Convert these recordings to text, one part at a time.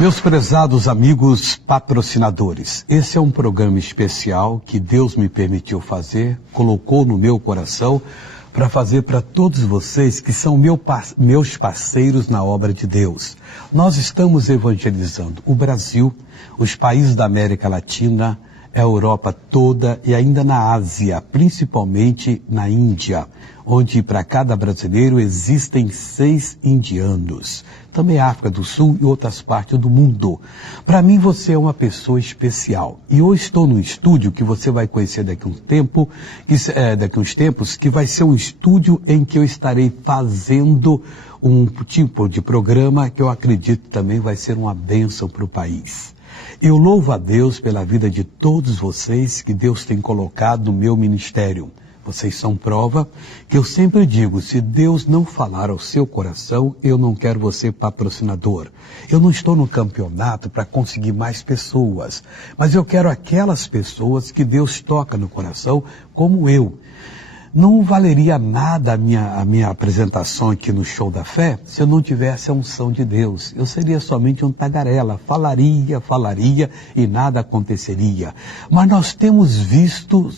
Meus prezados amigos patrocinadores, esse é um programa especial que Deus me permitiu fazer, colocou no meu coração para fazer para todos vocês que são meus parceiros na obra de Deus. Nós estamos evangelizando o Brasil, os países da América Latina, a Europa toda e ainda na Ásia, principalmente na Índia, onde para cada brasileiro existem 6 indianos. Também a África do Sul e outras partes do mundo. Para mim você é uma pessoa especial. E eu estou no estúdio que você vai conhecer daqui a uns tempos, que vai ser um estúdio em que eu estarei fazendo um tipo de programa que eu acredito também vai ser uma bênção para o país. Eu louvo a Deus pela vida de todos vocês que Deus tem colocado no meu ministério. Vocês são prova que eu sempre digo, se Deus não falar ao seu coração, eu não quero você patrocinador. Eu não estou no campeonato para conseguir mais pessoas, mas eu quero aquelas pessoas que Deus toca no coração, como eu. Não valeria nada a minha apresentação aqui no Show da Fé se eu não tivesse a unção de Deus. Eu seria somente um tagarela, falaria e nada aconteceria. Mas nós temos visto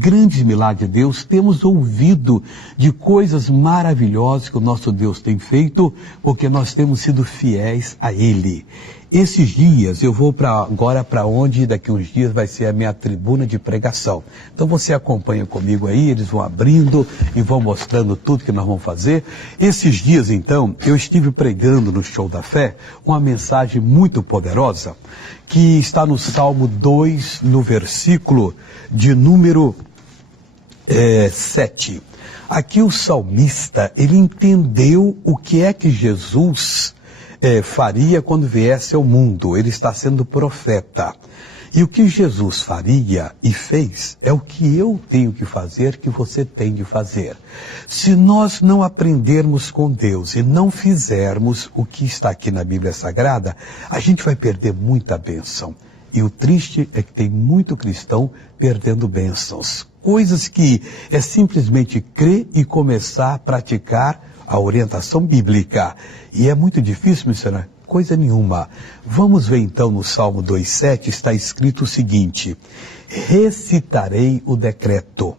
grandes milagres de Deus, temos ouvido de coisas maravilhosas que o nosso Deus tem feito, porque nós temos sido fiéis a Ele. Esses dias eu vou agora para onde daqui uns dias vai ser a minha tribuna de pregação. Então você acompanha comigo aí, eles vão abrindo e vão mostrando tudo que nós vamos fazer. Esses dias então eu estive pregando no Show da Fé uma mensagem muito poderosa que está no Salmo 2, no versículo de número 7. Aqui o salmista, ele entendeu o que é que Jesus faria quando viesse ao mundo. Ele está sendo profeta. E o que Jesus faria e fez é o que eu tenho que fazer, que você tem de fazer. Se nós não aprendermos com Deus e não fizermos o que está aqui na Bíblia Sagrada, a gente vai perder muita bênção. E o triste é que tem muito cristão perdendo bênçãos. Coisas que é simplesmente crer e começar a praticar a orientação bíblica. E é muito difícil, missionário? Coisa nenhuma. Vamos ver então no Salmo 2,7, está escrito o seguinte: recitarei o decreto.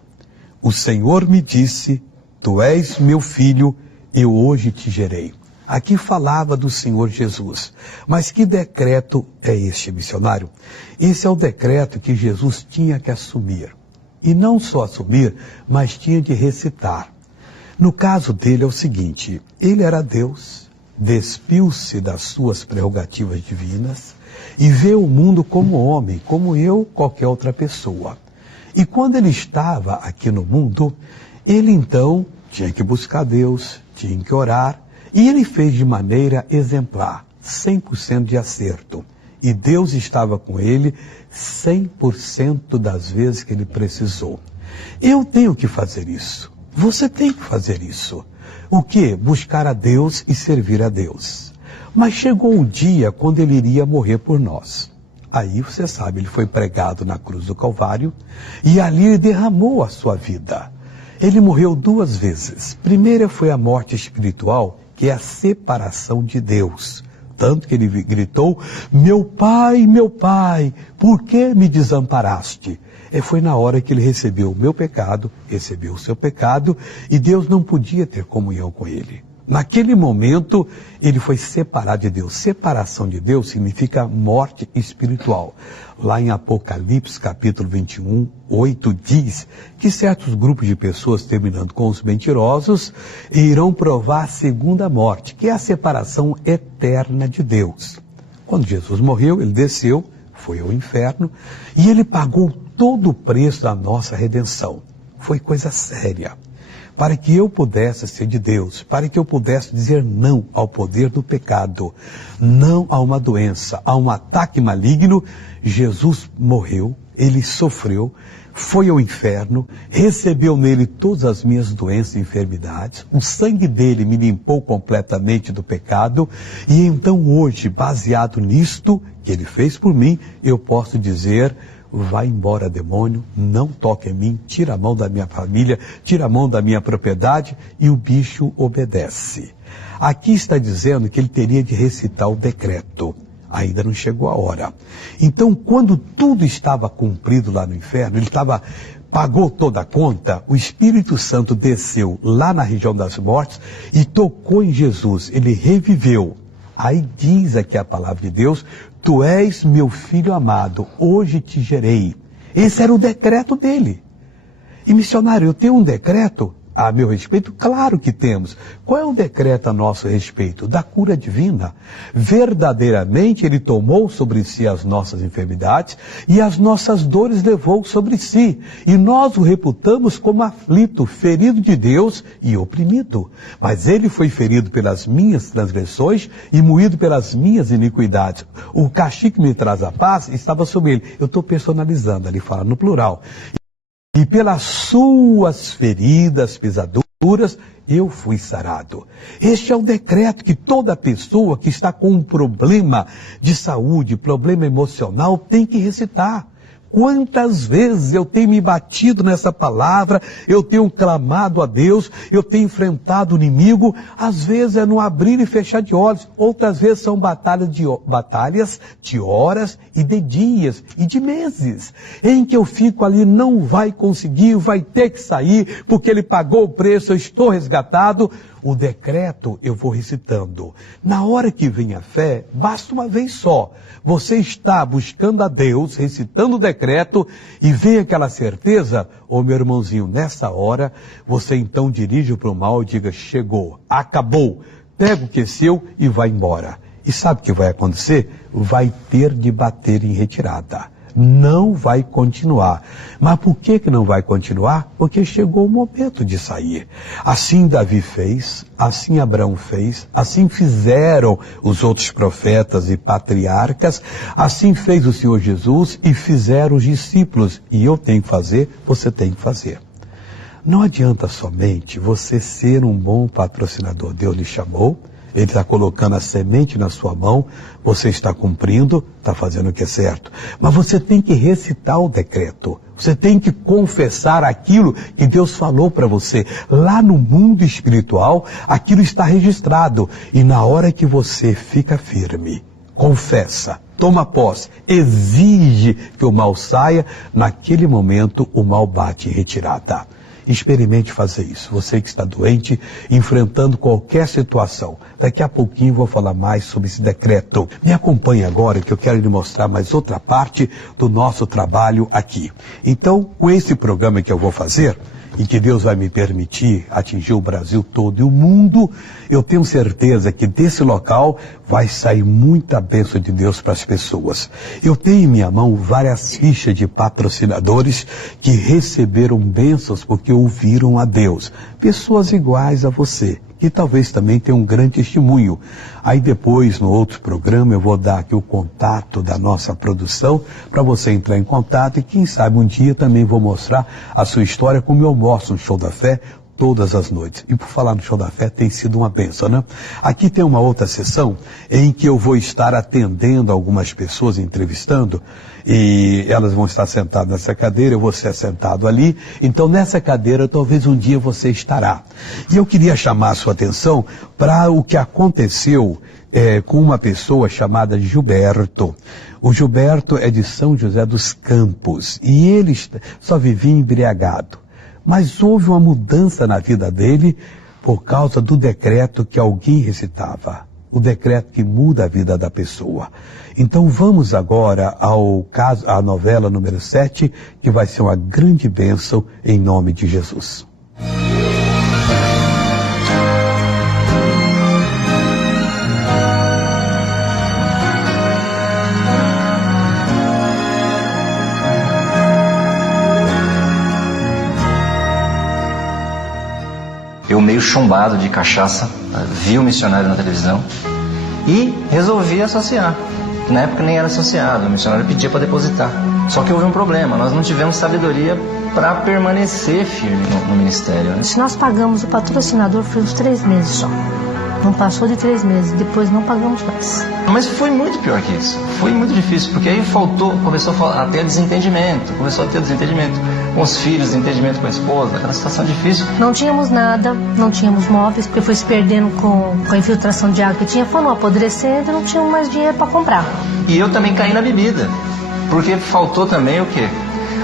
O Senhor me disse, tu és meu filho, eu hoje te gerei. Aqui falava do Senhor Jesus. Mas que decreto é este, missionário? Esse é o decreto que Jesus tinha que assumir. E não só assumir, mas tinha de recitar. No caso dele é o seguinte, ele era Deus, despiu-se das suas prerrogativas divinas e vê o mundo como homem, como eu, qualquer outra pessoa. E quando ele estava aqui no mundo, ele então tinha que buscar Deus, tinha que orar, e ele fez de maneira exemplar, 100% de acerto. E Deus estava com ele 100% das vezes que ele precisou. Eu tenho que fazer isso. Você tem que fazer isso. O quê? Buscar a Deus e servir a Deus. Mas chegou o dia quando ele iria morrer por nós. Aí você sabe, ele foi pregado na cruz do Calvário e ali ele derramou a sua vida. Ele morreu 2 vezes. Primeira foi a morte espiritual, que é a separação de Deus. Tanto que ele gritou, meu pai, por que me desamparaste? Foi na hora que ele recebeu o meu pecado, recebeu o seu pecado, e Deus não podia ter comunhão com ele. Naquele momento, ele foi separado de Deus. Separação de Deus significa morte espiritual. Lá em Apocalipse, capítulo 21, 8, diz que certos grupos de pessoas, terminando com os mentirosos, irão provar a segunda morte, que é a separação eterna de Deus. Quando Jesus morreu, ele desceu, foi ao inferno, e ele pagou todo o preço da nossa redenção. Foi coisa séria. Para que eu pudesse ser de Deus, para que eu pudesse dizer não ao poder do pecado, não a uma doença, a um ataque maligno, Jesus morreu, ele sofreu, foi ao inferno, recebeu nele todas as minhas doenças e enfermidades, o sangue dele me limpou completamente do pecado, e então hoje, baseado nisto que ele fez por mim, eu posso dizer: vai embora, demônio, não toque em mim, tira a mão da minha família, tira a mão da minha propriedade, e o bicho obedece. Aqui está dizendo que ele teria de recitar o decreto. Ainda não chegou a hora. Então, quando tudo estava cumprido lá no inferno, pagou toda a conta, o Espírito Santo desceu lá na região das mortes e tocou em Jesus. Ele reviveu. Aí diz aqui a palavra de Deus: tu és meu filho amado, hoje te gerei. Esse era o decreto dele. E missionário, eu tenho um decreto a meu respeito? Claro que temos. Qual é o decreto a nosso respeito? Da cura divina. Verdadeiramente ele tomou sobre si as nossas enfermidades e as nossas dores levou sobre si. E nós o reputamos como aflito, ferido de Deus e oprimido. Mas ele foi ferido pelas minhas transgressões e moído pelas minhas iniquidades. O castigo que me traz a paz estava sobre ele. Eu estou personalizando, ele fala no plural. E pelas suas feridas, pisaduras, eu fui sarado. Este é o decreto que toda pessoa que está com um problema de saúde, problema emocional, tem que recitar. Quantas vezes eu tenho me batido nessa palavra, eu tenho clamado a Deus, eu tenho enfrentado o inimigo, às vezes é no abrir e fechar de olhos, outras vezes são batalhas de horas e de dias e de meses, em que eu fico ali, não vai conseguir, vai ter que sair, porque ele pagou o preço, eu estou resgatado. O decreto eu vou recitando. Na hora que vem a fé, basta uma vez só. Você está buscando a Deus, recitando o decreto, e vem aquela certeza, meu irmãozinho, nessa hora, você então dirige para o mal e diga: chegou, acabou, pega o que é seu e vai embora. E sabe o que vai acontecer? Vai ter de bater em retirada. Não vai continuar. Mas por que não vai continuar? Porque chegou o momento de sair. Assim Davi fez, assim Abraão fez, assim fizeram os outros profetas e patriarcas, assim fez o Senhor Jesus e fizeram os discípulos. E eu tenho que fazer, você tem que fazer. Não adianta somente você ser um bom patrocinador. Deus lhe chamou, Ele está colocando a semente na sua mão, você está cumprindo, está fazendo o que é certo. Mas você tem que recitar o decreto. Você tem que confessar aquilo que Deus falou para você. Lá no mundo espiritual, aquilo está registrado. E na hora que você fica firme, confessa, toma posse, exige que o mal saia, naquele momento o mal bate em retirada. Experimente fazer isso. Você que está doente, enfrentando qualquer situação. Daqui a pouquinho vou falar mais sobre esse decreto. Me acompanhe agora que eu quero lhe mostrar mais outra parte do nosso trabalho aqui. Então, com esse programa que eu vou fazer, e que Deus vai me permitir atingir o Brasil todo e o mundo, eu tenho certeza que desse local vai sair muita bênção de Deus para as pessoas. Eu tenho em minha mão várias fichas de patrocinadores que receberam bênçãos porque ouviram a Deus. Pessoas iguais a você, que talvez também tenham um grande testemunho. Aí depois, no outro programa, eu vou dar aqui o contato da nossa produção para você entrar em contato e quem sabe um dia também vou mostrar a sua história como eu mostro no Show da Fé todas as noites. E por falar no Show da Fé, tem sido uma bênção, né? Aqui tem uma outra sessão em que eu vou estar atendendo algumas pessoas, entrevistando, e elas vão estar sentadas nessa cadeira, eu vou ser sentado ali. Então nessa cadeira talvez um dia você estará. E eu queria chamar a sua atenção para o que aconteceu com uma pessoa chamada Gilberto. O Gilberto é de São José dos Campos e ele só vivia embriagado. Mas houve uma mudança na vida dele por causa do decreto que alguém recitava. O decreto que muda a vida da pessoa. Então vamos agora à novela número 7, que vai ser uma grande bênção em nome de Jesus. Eu meio chumbado de cachaça, vi o missionário na televisão e resolvi associar. Na época nem era associado, o missionário pedia para depositar. Só que houve um problema, nós não tivemos sabedoria para permanecer firme no ministério. Né? Se nós pagamos o patrocinador foi uns 3 meses só. Não passou de 3 meses, depois não pagamos mais. Mas foi muito pior que isso. Foi muito difícil, porque aí começou a ter desentendimento. Começou a ter desentendimento com os filhos, desentendimento com a esposa, aquela situação difícil. Não tínhamos nada, não tínhamos móveis, porque foi se perdendo com a infiltração de água que tinha, foram apodrecendo e não tínhamos mais dinheiro para comprar. E eu também caí na bebida, porque faltou também o quê?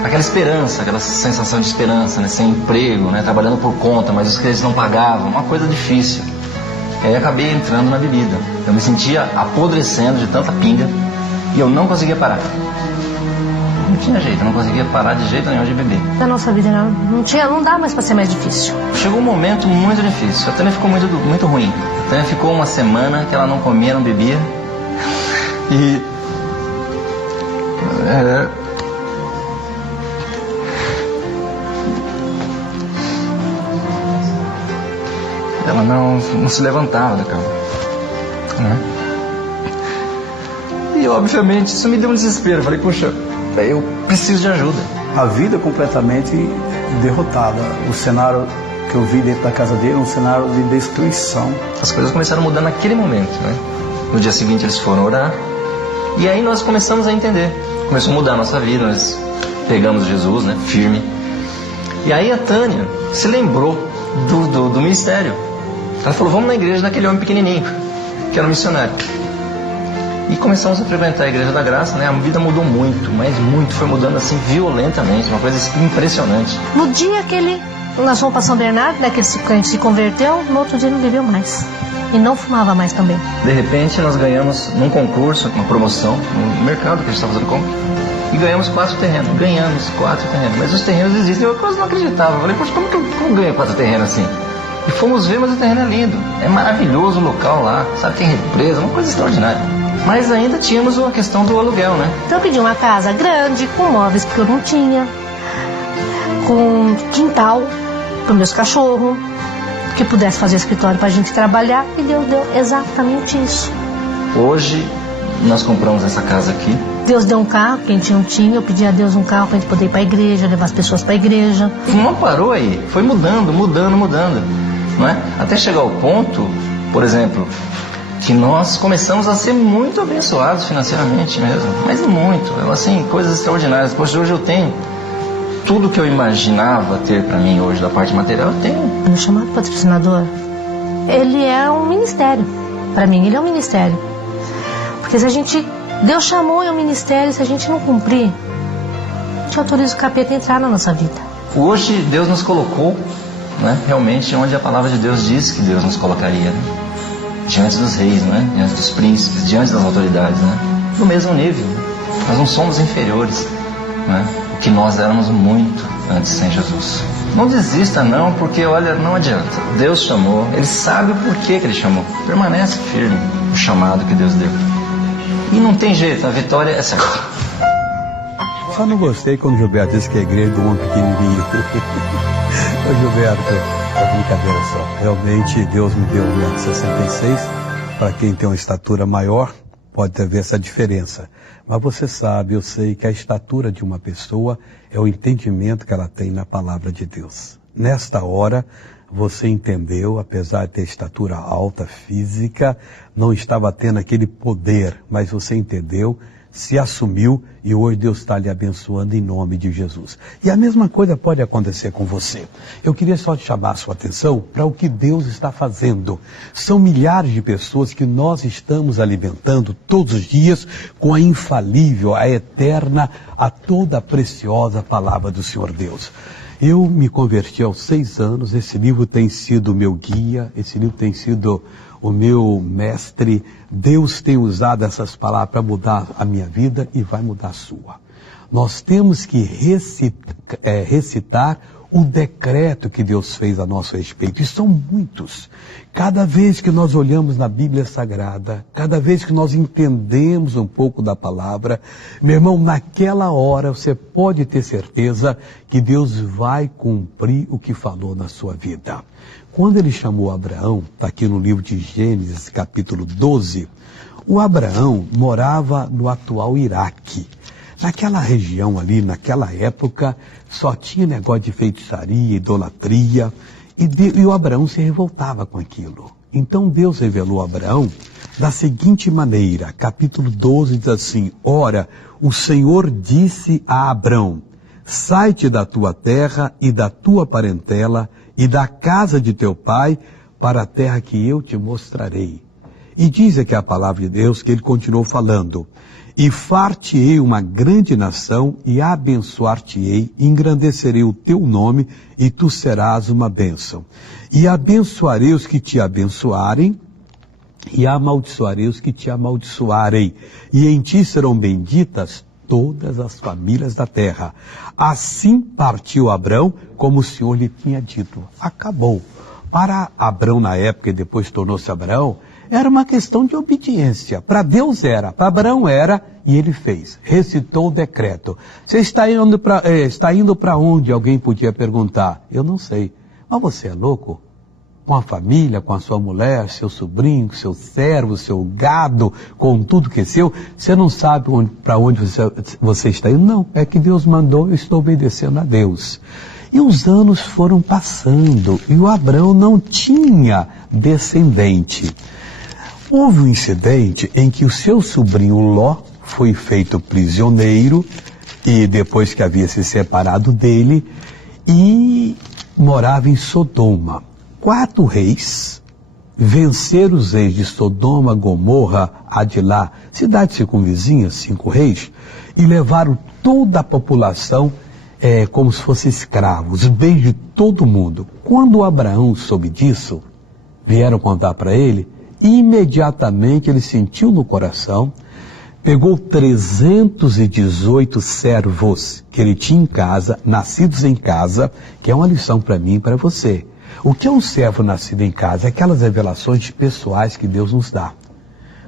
Aquela esperança, aquela sensação de esperança, né? Sem emprego, né? Trabalhando por conta, mas os clientes não pagavam, uma coisa difícil. E aí acabei entrando na bebida. Eu me sentia apodrecendo de tanta pinga e eu não conseguia parar. Não tinha jeito, eu não conseguia parar de jeito nenhum de beber. A nossa vida não dá mais para ser mais difícil. Chegou um momento muito difícil. A Tânia ficou muito ruim. A Tânia ficou uma semana que ela não comia, não bebia. E... ela não se levantava da cama, né? E obviamente isso me deu um desespero. Eu falei, poxa, eu preciso de ajuda. A vida completamente derrotada. O cenário que eu vi dentro da casa dele é um cenário de destruição. As coisas começaram a mudar naquele momento, né? No dia seguinte eles foram orar e aí nós começamos a entender. Começou a mudar a nossa vida, nós pegamos Jesus, né, firme. E aí a Tânia se lembrou do ministério. Ela falou, vamos na igreja daquele homem pequenininho, que era um missionário. E começamos a frequentar a Igreja da Graça, né? A vida mudou muito, mas muito, foi mudando assim violentamente, uma coisa impressionante. No dia que nós fomos para São Bernardo, né, que a gente se converteu, no outro dia não bebeu mais. E não fumava mais também. De repente nós ganhamos num concurso, uma promoção, no mercado que a gente estava fazendo compra, e ganhamos 4 terrenos. Ganhamos 4 terrenos, mas os terrenos existem, eu quase não acreditava. Eu falei, poxa, como ganha 4 terrenos assim? E fomos ver, mas o terreno é lindo, é maravilhoso o local lá, sabe, tem represa, uma coisa extraordinária. Mas ainda tínhamos a questão do aluguel, né? Então eu pedi uma casa grande, com móveis, porque eu não tinha, com quintal para meus cachorros, que pudesse fazer escritório para a gente trabalhar, e Deus deu exatamente isso. Hoje nós compramos essa casa aqui. Deus deu um carro, que a gente não tinha, eu pedi a Deus um carro para a gente poder ir para a igreja, levar as pessoas para a igreja. Não parou aí, foi mudando, não é? Até chegar ao ponto, por exemplo, que nós começamos a ser muito abençoados financeiramente mesmo, mas muito, assim, coisas extraordinárias. Poxa, hoje eu tenho tudo que eu imaginava ter para mim hoje da parte material, eu tenho. O meu chamado patrocinador, ele é um ministério, para mim ele é um ministério, porque se a gente, Deus chamou em um ministério, se a gente não cumprir, a gente autoriza o capeta a entrar na nossa vida. Hoje Deus nos colocou, né, realmente onde a palavra de Deus diz que Deus nos colocaria, né? Diante dos reis, né? Diante dos príncipes, diante das autoridades, né? No mesmo nível. Nós não somos inferiores, né? O que nós éramos muito antes sem Jesus. Não desista não, porque olha, não adianta. Deus chamou, Ele sabe o porquê que Ele chamou. Permanece firme o chamado que Deus deu. E não tem jeito, a vitória é certa. Só não gostei quando o Gilberto disse que a igreja do homem pequenininho. Ô Gilberto, é brincadeira só. Realmente Deus me deu 1,66 m. Para quem tem uma estatura maior, pode haver essa diferença. Mas você sabe, eu sei que a estatura de uma pessoa é o entendimento que ela tem na palavra de Deus. Nesta hora, você entendeu, apesar de ter estatura alta, física, não estava tendo aquele poder, mas você entendeu, se assumiu e hoje Deus está lhe abençoando em nome de Jesus. E a mesma coisa pode acontecer com você. Eu queria só te chamar a sua atenção para o que Deus está fazendo. São milhares de pessoas que nós estamos alimentando todos os dias com a infalível, a eterna, a toda preciosa palavra do Senhor Deus. Eu me converti aos 6 anos, esse livro tem sido o meu guia, esse livro tem sido o meu mestre. Deus tem usado essas palavras para mudar a minha vida e vai mudar a sua. Nós temos que recitar o decreto que Deus fez a nosso respeito, e são muitos. Cada vez que nós olhamos na Bíblia Sagrada, cada vez que nós entendemos um pouco da palavra, meu irmão, naquela hora você pode ter certeza que Deus vai cumprir o que falou na sua vida. Quando ele chamou Abraão, está aqui no livro de Gênesis, capítulo 12, o Abraão morava no atual Iraque. Naquela região ali, naquela época, só tinha negócio de feitiçaria, idolatria, e o Abraão se revoltava com aquilo. Então Deus revelou a Abraão da seguinte maneira, capítulo 12 diz assim: Ora, o Senhor disse a Abrão: sai-te da tua terra e da tua parentela e da casa de teu pai para a terra que eu te mostrarei. E diz aqui a palavra de Deus que ele continuou falando: e far-te-ei uma grande nação e abençoar-te-ei, engrandecerei o teu nome e tu serás uma bênção. E abençoarei os que te abençoarem e amaldiçoarei os que te amaldiçoarem. E em ti serão benditas todas as famílias da terra. Assim partiu Abrão, como o Senhor lhe tinha dito. Acabou. Para Abrão na época e depois tornou-se Abraão, era uma questão de obediência. Para Deus era, para Abraão era, e ele fez. Recitou o decreto. Você está indo para onde? Alguém podia perguntar. Eu não sei. Mas você é louco? Com a família, com a sua mulher, seu sobrinho, seu servo, seu gado, com tudo que é seu, você não sabe para onde você está indo? Não, é que Deus mandou, eu estou obedecendo a Deus. E os anos foram passando e o Abrão não tinha descendente. Houve um incidente em que o seu sobrinho Ló foi feito prisioneiro e depois que havia se separado dele e morava em Sodoma. 4 reis venceram os reis de Sodoma, Gomorra, Adilá, cidades circunvizinhas, 5 reis, e levaram toda a população como se fossem escravos, os bens de todo mundo. Quando Abraão soube disso, vieram contar para ele, imediatamente ele sentiu no coração, pegou 318 servos que ele tinha em casa, nascidos em casa, que é uma lição para mim e para você. O que é um servo nascido em casa? É aquelas revelações pessoais que Deus nos dá.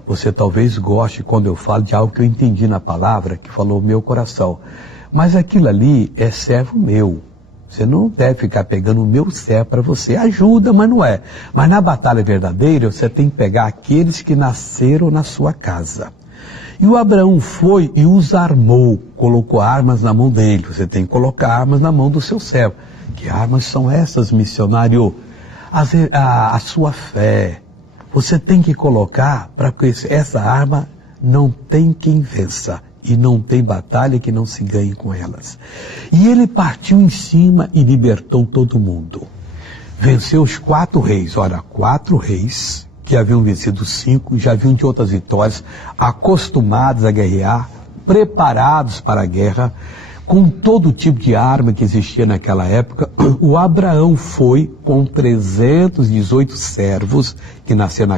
Você talvez goste quando eu falo de algo que eu entendi na palavra, que falou o meu coração. Mas aquilo ali é servo meu. Você não deve ficar pegando o meu servo para você. Ajuda, mas não é. Mas na batalha verdadeira, você tem que pegar aqueles que nasceram na sua casa. E o Abraão foi e os armou, colocou armas na mão dele. Você tem que colocar armas na mão do seu servo. Que armas são essas, missionário? A sua fé. Você tem que colocar para que essa arma não tem quem vença. E não tem batalha que não se ganhe com elas. E ele partiu em cima e libertou todo mundo. Venceu os 4 reis. Ora, 4 reis que haviam vencido 5, já vinham de outras vitórias, acostumados a guerrear, preparados para a guerra, com todo tipo de arma que existia naquela época. O Abraão foi com 318 servos, que nasceram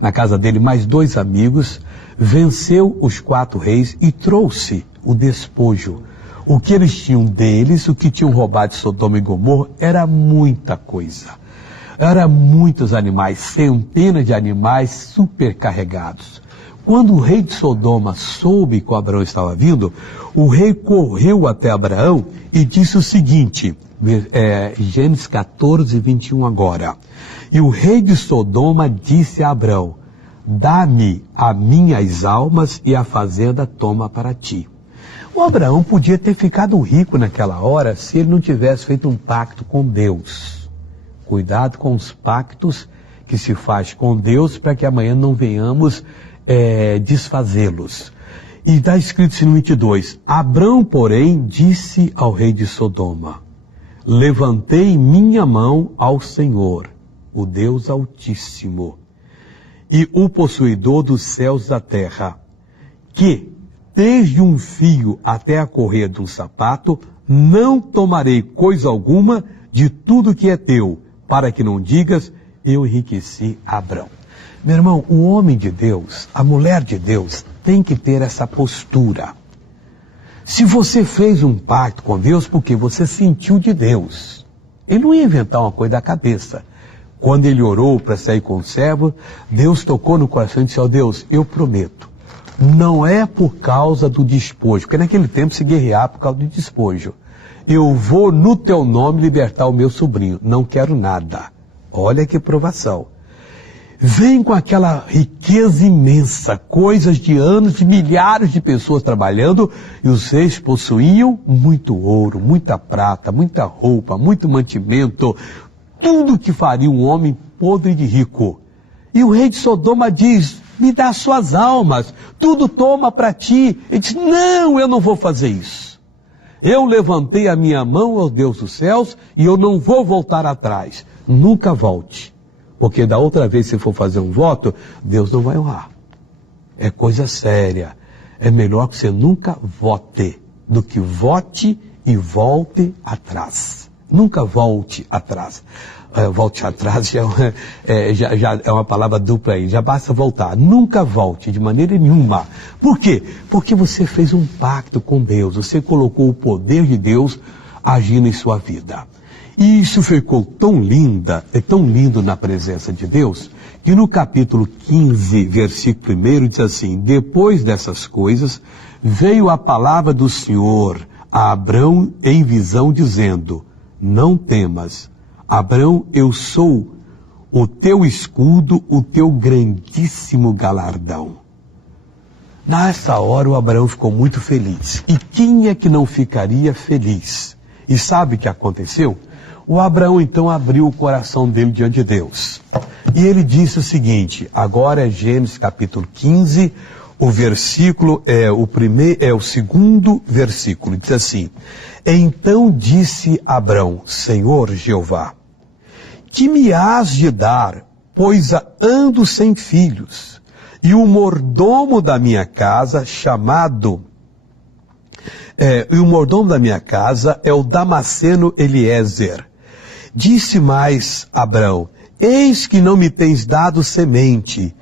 na casa dele, mais 2 amigos, venceu os 4 reis e trouxe o despojo. O que eles tinham deles, o que tinham roubado de Sodoma e Gomorra, era muita coisa. Eram muitos animais, centenas de animais supercarregados. Quando o rei de Sodoma soube que o Abraão estava vindo, o rei correu até Abraão e disse o seguinte, Gênesis 14, 21 agora. E o rei de Sodoma disse a Abraão: dá-me as minhas almas e a fazenda toma para ti. O Abraão podia ter ficado rico naquela hora se ele não tivesse feito um pacto com Deus. Cuidado com os pactos que se faz com Deus para que amanhã não venhamos desfazê-los. E está escrito assim no 22, Abrão, porém, disse ao rei de Sodoma: levantei minha mão ao Senhor, o Deus Altíssimo, e o possuidor dos céus e da terra, que, desde um fio até a correia de um sapato, não tomarei coisa alguma de tudo que é teu, para que não digas, eu enriqueci Abrão. Meu irmão, o homem de Deus, a mulher de Deus, tem que ter essa postura. Se você fez um pacto com Deus, porque você sentiu de Deus. Ele não ia inventar uma coisa da cabeça. Quando ele orou para sair com o servo, Deus tocou no coração e disse: ó Deus, eu prometo, não é por causa do despojo, porque naquele tempo se guerreava por causa do despojo. Eu vou no teu nome libertar o meu sobrinho, não quero nada. Olha que provação. Vem com aquela riqueza imensa, coisas de anos, de milhares de pessoas trabalhando, e os reis possuíam muito ouro, muita prata, muita roupa, muito mantimento, tudo que faria um homem podre de rico. E o rei de Sodoma diz, me dá suas almas, tudo toma para ti. Ele diz, não, eu não vou fazer isso. Eu levantei a minha mão ao Deus dos céus e eu não vou voltar atrás. Nunca volte. Porque da outra vez, se for fazer um voto, Deus não vai honrar. É coisa séria. É melhor que você nunca vote do que vote e volte atrás. Nunca volte atrás. Volte atrás já é uma palavra dupla aí. Já basta voltar. Nunca volte de maneira nenhuma. Por quê? Porque você fez um pacto com Deus. Você colocou o poder de Deus agindo em sua vida. E isso ficou tão lindo na presença de Deus, que no capítulo 15, versículo 1, diz assim, depois dessas coisas, veio a palavra do Senhor a Abrão em visão, dizendo, não temas, Abrão, eu sou o teu escudo, o teu grandíssimo galardão. Nessa hora o Abraão ficou muito feliz. E quem é que não ficaria feliz? E sabe o que aconteceu? O Abraão então abriu o coração dele diante de Deus. E ele disse o seguinte, agora é Gênesis capítulo 15, o versículo o segundo versículo, diz assim, então disse Abrão, Senhor Jeová, que me has de dar, pois ando sem filhos, e o mordomo da minha casa é o Damasceno Eliezer. Disse mais Abrão, eis que não me tens dado semente,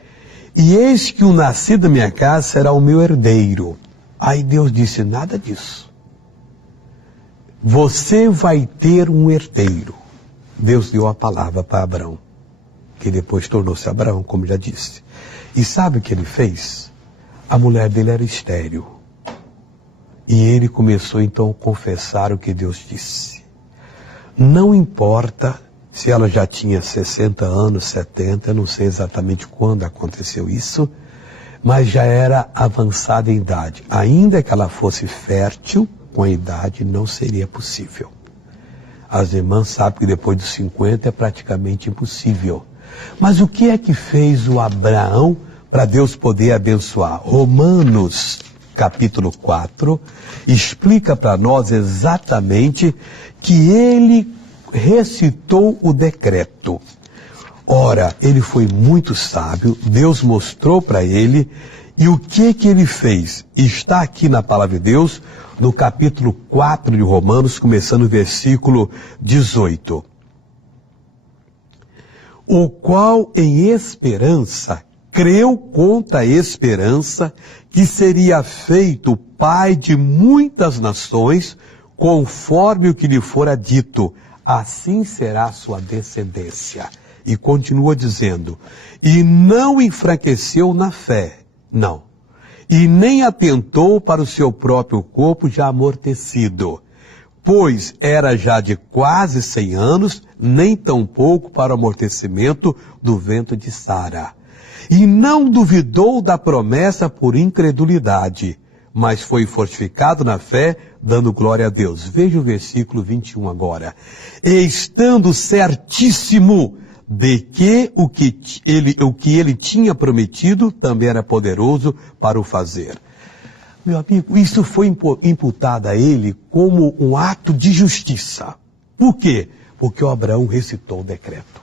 e eis que o nascido da minha casa será o meu herdeiro. Aí Deus disse, nada disso. Você vai ter um herdeiro. Deus deu a palavra para Abrão, que depois tornou-se Abraão, como já disse. E sabe o que ele fez? A mulher dele era estéril. E ele começou então a confessar o que Deus disse. Não importa se ela já tinha 60 anos, 70, eu não sei exatamente quando aconteceu isso, mas já era avançada em idade. Ainda que ela fosse fértil, com a idade não seria possível. As irmãs sabem que depois dos 50 é praticamente impossível. Mas o que é que fez o Abraão para Deus poder abençoar? Romanos capítulo 4 explica para nós exatamente que ele recitou o decreto. Ora, ele foi muito sábio, Deus mostrou para ele, e o que ele fez? Está aqui na palavra de Deus, no capítulo 4 de Romanos, começando o versículo 18. O qual em esperança, creu contra a esperança, que seria feito pai de muitas nações, conforme o que lhe fora dito, assim será a sua descendência. E continua dizendo, e não enfraqueceu na fé, não, e nem atentou para o seu próprio corpo já amortecido, pois era já de quase 100 anos, nem tampouco para o amortecimento do ventre de Sara. E não duvidou da promessa por incredulidade, mas foi fortificado na fé, dando glória a Deus. Veja o versículo 21 agora. E estando certíssimo de que o que ele tinha prometido também era poderoso para o fazer. Meu amigo, isso foi imputado a ele como um ato de justiça. Por quê? Porque o Abraão recitou o decreto.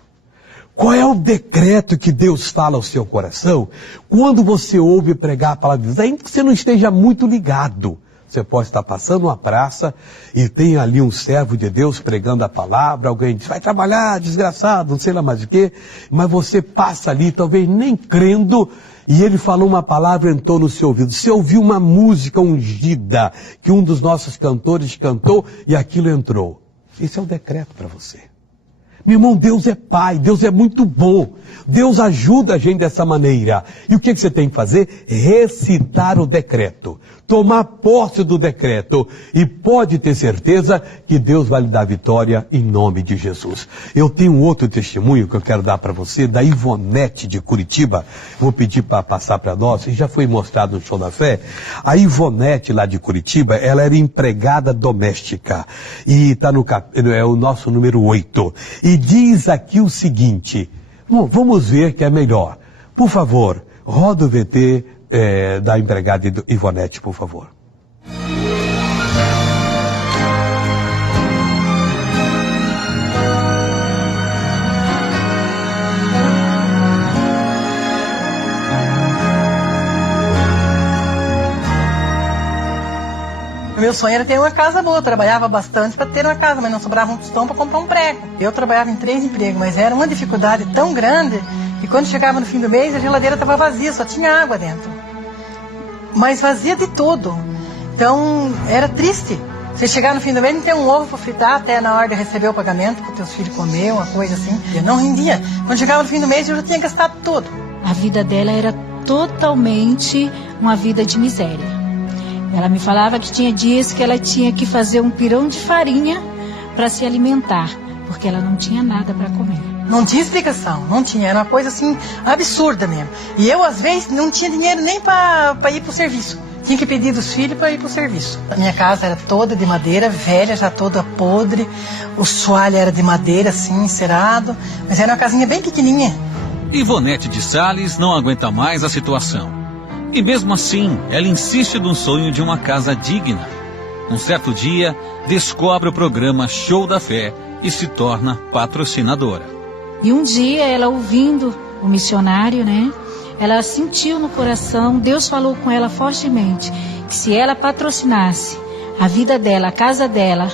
Qual é o decreto que Deus fala ao seu coração? Quando você ouve pregar a palavra de Deus, ainda que você não esteja muito ligado, você pode estar passando uma praça e tem ali um servo de Deus pregando a palavra, alguém diz, vai trabalhar, desgraçado, não sei lá mais o quê, mas você passa ali, talvez nem crendo, e ele falou uma palavra, entrou no seu ouvido. Você ouviu uma música ungida, que um dos nossos cantores cantou, e aquilo entrou. Esse é o decreto para você. Meu irmão, Deus é Pai, Deus é muito bom. Deus ajuda a gente dessa maneira. E o que você tem que fazer? Recitar o decreto. Tomar posse do decreto. E pode ter certeza que Deus vai lhe dar vitória em nome de Jesus. Eu tenho outro testemunho que eu quero dar para você, da Ivonete de Curitiba. Vou pedir para passar para nós, já foi mostrado no Show da Fé. A Ivonete lá de Curitiba, ela era empregada doméstica. E está é o nosso número 8. E diz aqui o seguinte, Bom, vamos ver que é melhor. Por favor, roda o VT da empregada Ivonete, por favor. Meu sonho era ter uma casa boa, eu trabalhava bastante para ter uma casa, mas não sobrava um tostão para comprar um prego. Eu trabalhava em 3 empregos, mas era uma dificuldade tão grande que quando chegava no fim do mês a geladeira estava vazia, só tinha água dentro. Mas vazia de tudo. Então era triste. Você chegar no fim do mês não ter um ovo para fritar até na hora de receber o pagamento para os teus filhos comer, uma coisa assim. Eu não rendia. Quando chegava no fim do mês eu já tinha gastado tudo. A vida dela era totalmente uma vida de miséria. Ela me falava que tinha dias que ela tinha que fazer um pirão de farinha para se alimentar, porque ela não tinha nada para comer. Não tinha explicação, não tinha, era uma coisa assim absurda mesmo. E eu às vezes não tinha dinheiro nem para ir para o serviço. Tinha que pedir dos filhos para ir para o serviço. A minha casa era toda de madeira, velha, já toda podre. O soalho era de madeira, assim, encerado. Mas era uma casinha bem pequenininha. Ivonete de Sales não aguenta mais a situação. E mesmo assim, ela insiste no sonho de uma casa digna. Um certo dia, descobre o programa Show da Fé e se torna patrocinadora. E um dia, ela ouvindo o missionário, né? Ela sentiu no coração, Deus falou com ela fortemente, que se ela patrocinasse a vida dela, a casa dela,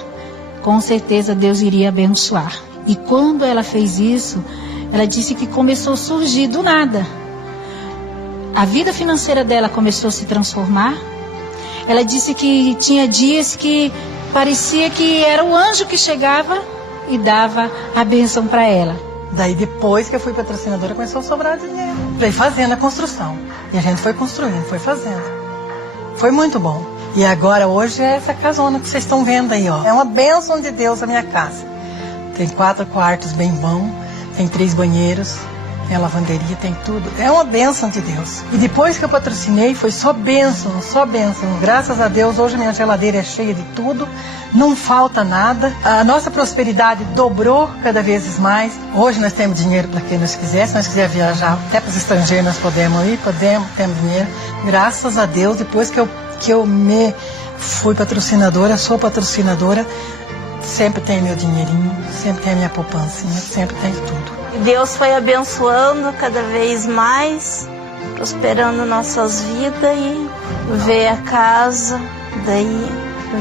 com certeza Deus iria abençoar. E quando ela fez isso, ela disse que começou a surgir do nada. A vida financeira dela começou a se transformar. Ela disse que tinha dias que parecia que era o anjo que chegava e dava a bênção para ela. Daí depois que eu fui patrocinadora começou a sobrar dinheiro. Fui fazendo a construção. E a gente foi construindo, foi fazendo. Foi muito bom. E agora hoje é essa casona que vocês estão vendo aí, ó. É uma bênção de Deus a minha casa. Tem 4 quartos bem bons, tem 3 banheiros. Tem a lavanderia, tem tudo. É uma bênção de Deus. E depois que eu patrocinei, foi só bênção, só bênção. Graças a Deus, hoje minha geladeira é cheia de tudo. Não falta nada. A nossa prosperidade dobrou cada vez mais. Hoje nós temos dinheiro para quem nós quiser. Se nós quiser viajar até para os estrangeiros, nós podemos ir. Temos dinheiro. Graças a Deus, depois que eu me fui patrocinadora, sou patrocinadora, sempre tem meu dinheirinho, sempre tem a minha poupancinha, sempre tem tudo. Deus foi abençoando cada vez mais, prosperando nossas vidas e veio a casa, daí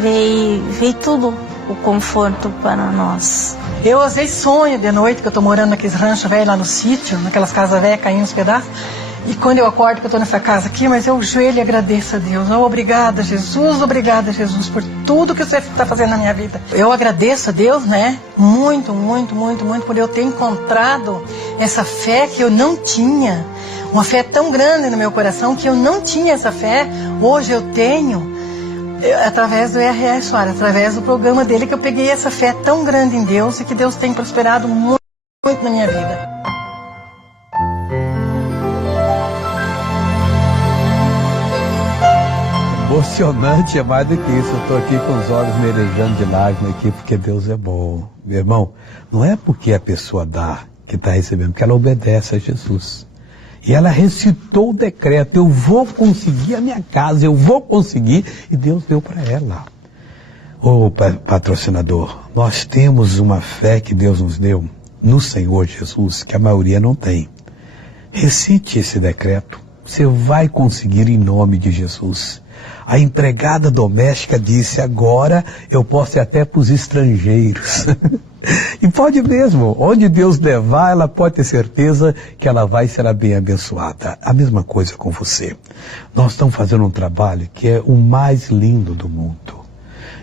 veio tudo o conforto para nós. Eu às vezes sonho de noite que eu estou morando naqueles ranchos velhos lá no sítio, naquelas casas velhas caindo nos pedaços. E quando eu acordo que eu estou nessa casa aqui, mas eu joelho e agradeço a Deus. Oh, obrigada, Jesus, por tudo que você está fazendo na minha vida. Eu agradeço a Deus, né? Muito, muito, muito, muito, por eu ter encontrado essa fé que eu não tinha. Uma fé tão grande no meu coração que eu não tinha essa fé. Hoje eu tenho, através do R.R. Soares, através do programa dele, que eu peguei essa fé tão grande em Deus e que Deus tem prosperado muito, muito na minha vida. Emocionante é mais do que isso. Eu estou aqui com os olhos merejando de lágrimas aqui, porque Deus é bom. Meu irmão, não é porque a pessoa dá que está recebendo, porque ela obedece a Jesus. E ela recitou o decreto: eu vou conseguir a minha casa, eu vou conseguir. E Deus deu para ela. Ô patrocinador, nós temos uma fé que Deus nos deu no Senhor Jesus, que a maioria não tem. Recite esse decreto. Você vai conseguir em nome de Jesus. A empregada doméstica disse: agora eu posso ir até para os estrangeiros. E pode mesmo, onde Deus levar, ela pode ter certeza que ela vai ser bem abençoada. A mesma coisa com você. Nós estamos fazendo um trabalho que é o mais lindo do mundo.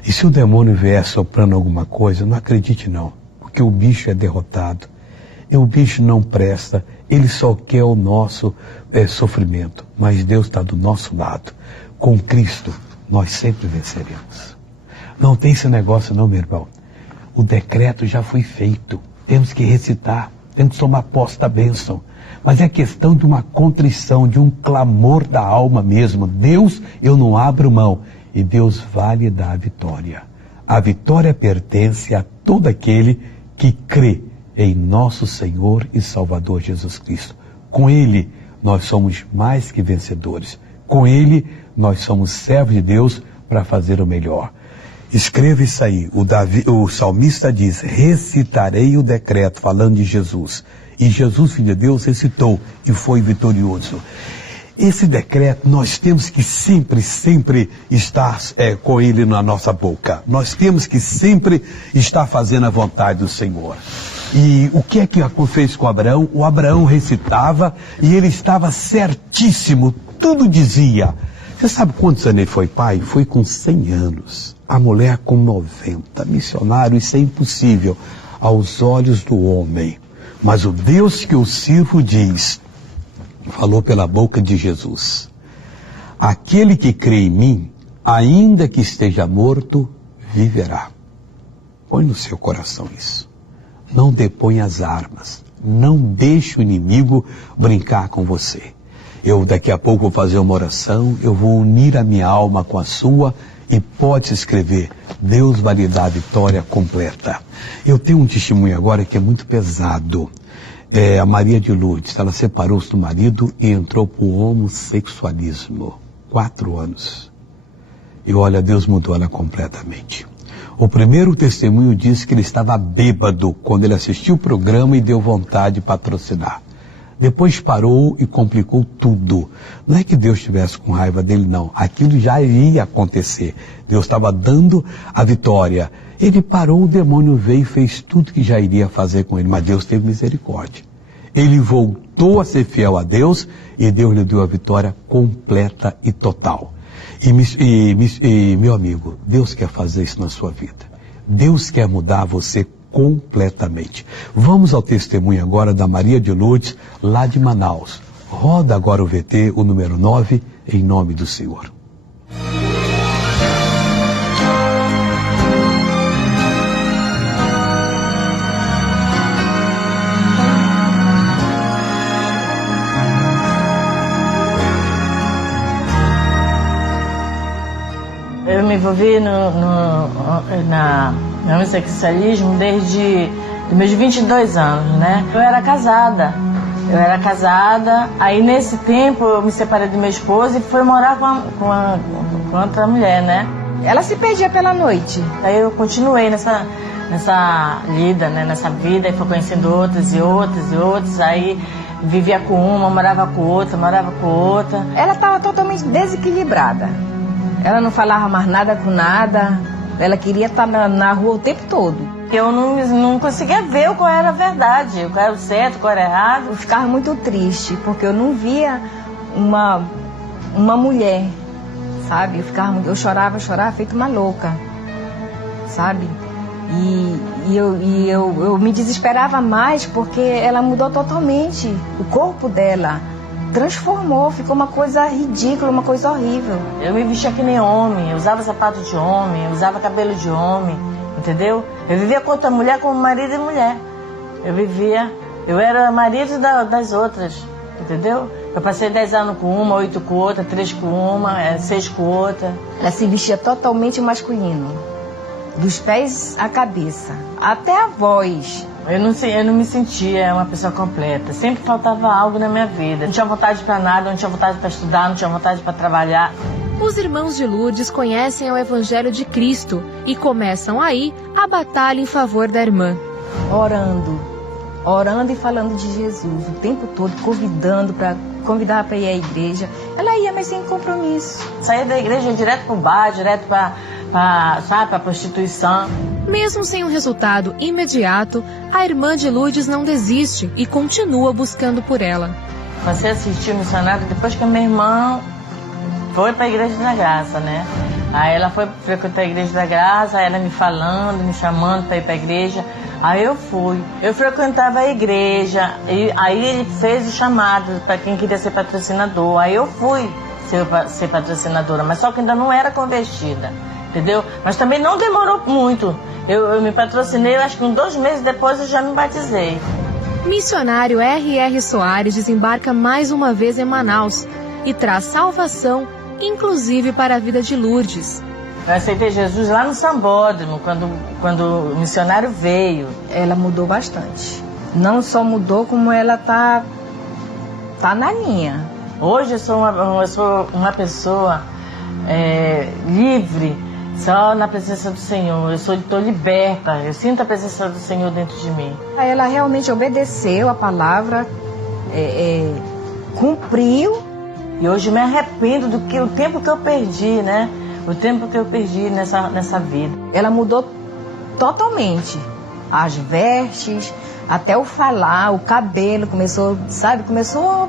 E se o demônio vier soprando alguma coisa, não acredite não, porque o bicho é derrotado. E o bicho não presta, ele só quer o nosso sofrimento. Mas Deus está do nosso lado. Com Cristo, nós sempre venceremos. Não tem esse negócio não, meu irmão. O decreto já foi feito. Temos que recitar, temos que tomar posse da bênção. Mas é questão de uma contrição, de um clamor da alma mesmo. Deus, eu não abro mão. E Deus vai lhe dar a vitória. A vitória pertence a todo aquele que crê em nosso Senhor e Salvador Jesus Cristo. Com Ele, nós somos mais que vencedores. Com Ele, nós somos servos de Deus para fazer o melhor. Escreva isso aí. O salmista diz: recitarei o decreto, falando de Jesus. E Jesus, Filho de Deus, recitou e foi vitorioso. Esse decreto, nós temos que sempre estar com ele na nossa boca. Nós temos que sempre estar fazendo a vontade do Senhor. E o que é que fez com Abraão? O Abraão recitava e ele estava certíssimo, tudo dizia. Você sabe quantos anos ele foi pai? Foi com 100 anos. A mulher com 90. Missionário, isso é impossível aos olhos do homem. Mas o Deus que eu sirvo diz, falou pela boca de Jesus: aquele que crê em mim, ainda que esteja morto, viverá. Põe no seu coração isso. Não deponha as armas. Não deixe o inimigo brincar com você. Eu daqui a pouco vou fazer uma oração, eu vou unir a minha alma com a sua e pode se escrever: Deus vai lhe dar a vitória completa. Eu tenho um testemunho agora que é muito pesado. A Maria de Lourdes, ela separou-se do marido e entrou para o homossexualismo. 4 anos. E olha, Deus mudou ela completamente. O primeiro testemunho diz que ele estava bêbado quando ele assistiu o programa e deu vontade de patrocinar. Depois parou e complicou tudo. Não é que Deus estivesse com raiva dele, não. Aquilo já iria acontecer. Deus estava dando a vitória. Ele parou, o demônio veio e fez tudo que já iria fazer com ele. Mas Deus teve misericórdia. Ele voltou a ser fiel a Deus e Deus lhe deu a vitória completa e total. E meu amigo, Deus quer fazer isso na sua vida. Deus quer mudar você completamente. Vamos ao testemunho agora da Maria de Lourdes, lá de Manaus. Roda agora o VT, o número 9, em nome do Senhor. Eu me envolvi no homossexualismo desde os meus 22 anos, né? Eu era casada, aí nesse tempo eu me separei do meu esposo e fui morar com outra mulher, né? Ela se perdia pela noite. Aí eu continuei nessa lida, né? Nessa vida, e fui conhecendo outras, aí vivia com uma, morava com outra. Ela estava totalmente desequilibrada. Ela não falava mais nada com nada. Ela queria estar na rua o tempo todo. Eu não conseguia ver qual era a verdade, qual era o certo, qual era o errado. Eu ficava muito triste, porque eu não via uma mulher, sabe? Eu chorava feito uma louca, sabe? E eu me desesperava mais, porque ela mudou totalmente. O corpo dela transformou, ficou uma coisa ridícula, uma coisa horrível. Eu me vestia que nem homem, eu usava sapato de homem, eu usava cabelo de homem, entendeu? Eu vivia com outra mulher como marido e mulher. Eu era marido das outras, entendeu? Eu passei 10 anos com uma, 8 com outra, 3 com uma, 6 com outra. Ela se vestia totalmente masculino, dos pés à cabeça, até a voz. Eu não me sentia uma pessoa completa. Sempre faltava algo na minha vida. Não tinha vontade para nada, não tinha vontade para estudar, não tinha vontade para trabalhar. Os irmãos de Lourdes conhecem o Evangelho de Cristo e começam aí a batalha em favor da irmã. Orando e falando de Jesus o tempo todo, convidava para ir à igreja. Ela ia, mas sem compromisso. Saía da igreja direto para o bar, direto para a prostituição. Mesmo sem um resultado imediato, a irmã de Lourdes não desiste e continua buscando por ela. Passei a assistir o missionário depois que a minha irmã foi para a Igreja da Graça, né? Aí ela foi frequentar a Igreja da Graça, aí ela me falando, me chamando para ir para a igreja. Aí eu fui. Eu frequentava a igreja, e aí ele fez o chamado para quem queria ser patrocinador. Aí eu fui ser patrocinadora, mas só que ainda não era convertida, entendeu? Mas também não demorou muito. Eu me patrocinei, acho que 2 meses depois eu já me batizei. Missionário R.R. Soares desembarca mais uma vez em Manaus e traz salvação, inclusive para a vida de Lourdes. Eu aceitei Jesus lá no Sambódromo, quando o missionário veio. Ela mudou bastante. não só mudou, como ela tá na linha. Hoje eu sou uma pessoa livre, só na presença do Senhor. Eu estou liberta, eu sinto a presença do Senhor dentro de mim. Ela realmente obedeceu a palavra, cumpriu. E hoje eu me arrependo o tempo que eu perdi, né? O tempo que eu perdi nessa vida. Ela mudou totalmente. As vestes, até o falar, o cabelo, começou a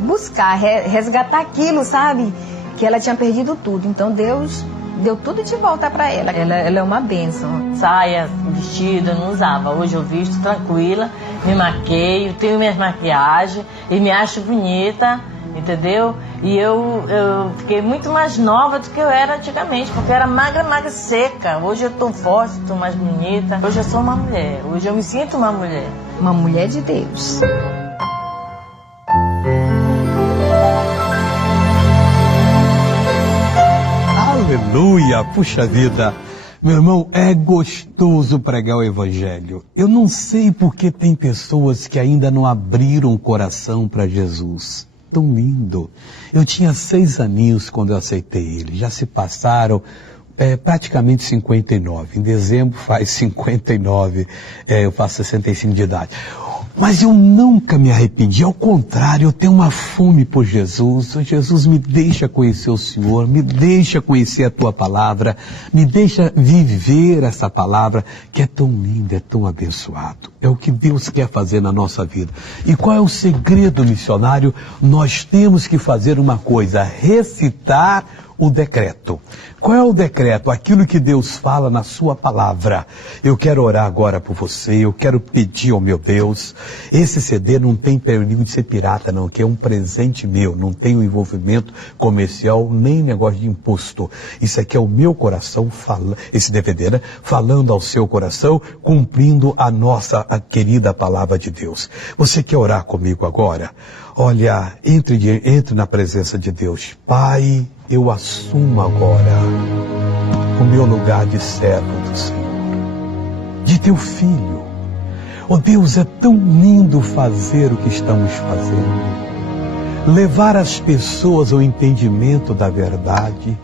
buscar, resgatar aquilo, sabe? Que ela tinha perdido tudo. Então Deus deu tudo de volta para ela. Ela é uma bênção. Saia, vestido, eu não usava. Hoje eu visto tranquila, me maqueio, tenho minhas maquiagens e me acho bonita, entendeu? E eu fiquei muito mais nova do que eu era antigamente, porque eu era magra, seca. Hoje eu tô forte, tô mais bonita. Hoje eu sou uma mulher, hoje eu me sinto uma mulher. Uma mulher de Deus. Aleluia, puxa vida. Meu irmão, é gostoso pregar o Evangelho. Eu não sei por que tem pessoas que ainda não abriram o coração para Jesus. Tão lindo. Eu tinha 6 aninhos quando eu aceitei ele. Já se passaram praticamente 59. Em dezembro faz 59. Eu faço 65 de idade. Mas eu nunca me arrependi, ao contrário, eu tenho uma fome por Jesus. Jesus, me deixa conhecer o Senhor, me deixa conhecer a Tua palavra, me deixa viver essa palavra que é tão linda, é tão abençoado. É o que Deus quer fazer na nossa vida. E qual é o segredo, missionário? Nós temos que fazer uma coisa, recitar o decreto. Qual é o decreto? Aquilo que Deus fala na sua palavra. Eu quero orar agora por você, eu quero pedir ao meu Deus. Esse CD não tem perigo de ser pirata não, que é um presente meu, não tem um envolvimento comercial, nem negócio de imposto. Isso aqui é o meu coração, esse DVD, né? Falando ao seu coração, cumprindo a nossa querida palavra de Deus. Você quer orar comigo agora? Olha, entre na presença de Deus. Pai, eu assumo agora o meu lugar de servo do Senhor, de teu filho. Oh Deus, é tão lindo fazer o que estamos fazendo, levar as pessoas ao entendimento da verdade,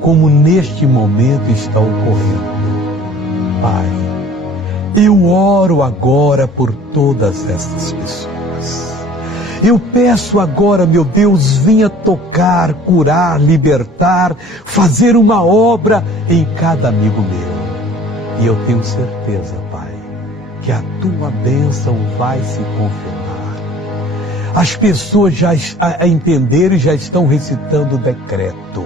como neste momento está ocorrendo. Pai, eu oro agora por todas essas pessoas. Eu peço agora, meu Deus, venha tocar, curar, libertar, fazer uma obra em cada amigo meu. E eu tenho certeza, Pai, que a Tua bênção vai se confirmar. As pessoas já a entenderam e já estão recitando o decreto.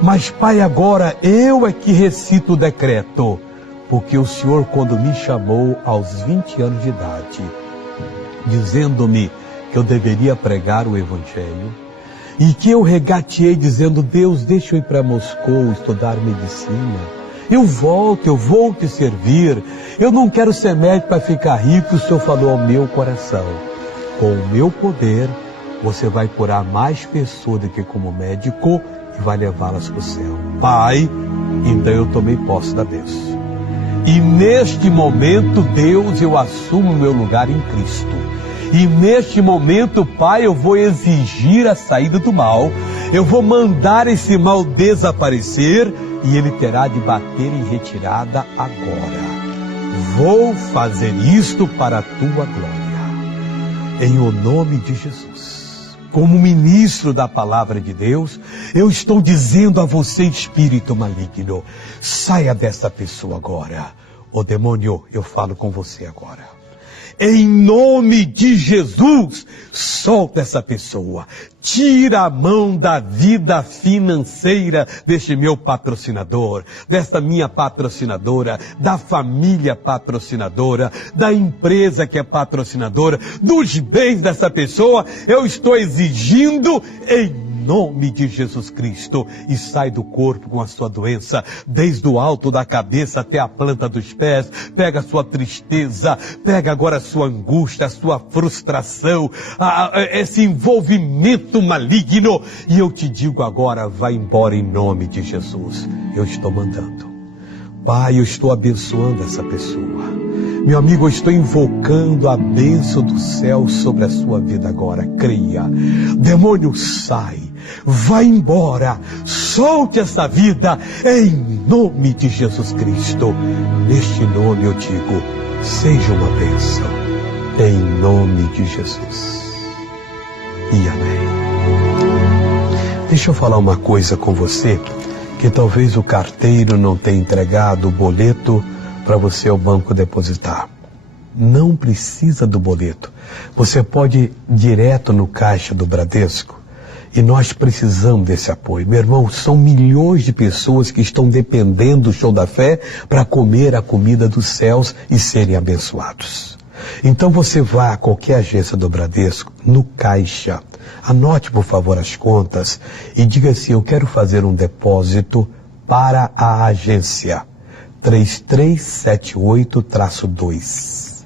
Mas, Pai, agora eu é que recito o decreto, porque o Senhor, quando me chamou aos 20 anos de idade, dizendo-me que eu deveria pregar o Evangelho, e que eu regateei dizendo, Deus, deixa eu ir para Moscou estudar medicina, eu vou te servir, eu não quero ser médico para ficar rico. O Senhor falou ao meu coração, com o meu poder, você vai curar mais pessoas do que como médico, e vai levá-las para o céu. Pai, então eu tomei posse da bênção. E neste momento, Deus, eu assumo o meu lugar em Cristo. E neste momento, Pai, eu vou exigir a saída do mal, eu vou mandar esse mal desaparecer e ele terá de bater em retirada agora. Vou fazer isto para a Tua glória. Em o nome de Jesus, como ministro da palavra de Deus, eu estou dizendo a você, espírito maligno, saia dessa pessoa agora. Ô demônio, eu falo com você agora. Em nome de Jesus, solta essa pessoa. Tira a mão da vida financeira deste meu patrocinador, desta minha patrocinadora, da família patrocinadora, da empresa que é patrocinadora, dos bens dessa pessoa. Eu estou exigindo em nome de Jesus Cristo, e sai do corpo com a sua doença, desde o alto da cabeça até a planta dos pés. Pega a sua tristeza, pega agora a sua angústia, a sua frustração, esse envolvimento maligno, e eu te digo agora, vai embora em nome de Jesus. Eu estou mandando. Pai, eu estou abençoando essa pessoa. Meu amigo, eu estou invocando a bênção do céu sobre a sua vida agora. Creia. Demônio, sai. Vai embora. Solte essa vida em nome de Jesus Cristo. Neste nome eu digo, seja uma bênção. Em nome de Jesus. E amém. Deixa eu falar uma coisa com você, que talvez o carteiro não tenha entregado o boleto para você ao banco depositar. Não precisa do boleto. Você pode ir direto no caixa do Bradesco. E nós precisamos desse apoio. Meu irmão, são milhões de pessoas que estão dependendo do Show da Fé para comer a comida dos céus e serem abençoados. Então você vá a qualquer agência do Bradesco, no caixa. Anote, por favor, as contas e diga assim: eu quero fazer um depósito para a agência 3378-2.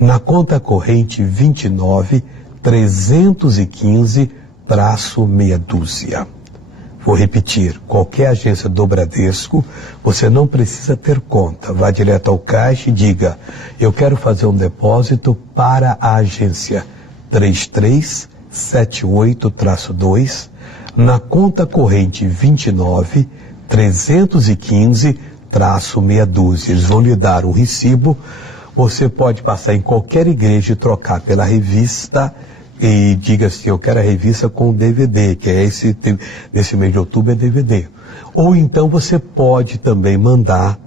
Na conta corrente 29.315-meia dúzia. Vou repetir, qualquer agência do Bradesco, você não precisa ter conta. Vá direto ao caixa e diga: eu quero fazer um depósito para a agência 3378-2, na conta corrente 29.315-meia dúzia. Eles vão lhe dar um recibo. Você pode passar em qualquer igreja e trocar pela revista e diga assim: eu quero a revista com DVD, que é desse mês de outubro é DVD. Ou então você pode também mandar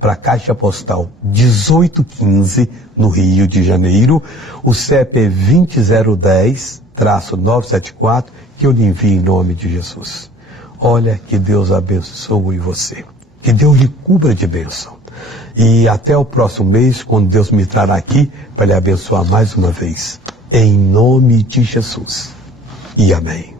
para a Caixa Postal 1815, no Rio de Janeiro. O CEP é 20010-974, que eu lhe envio em nome de Jesus. Olha, que Deus abençoe você. Que Deus lhe cubra de bênção. E até o próximo mês, quando Deus me trará aqui para lhe abençoar mais uma vez. Em nome de Jesus. E amém.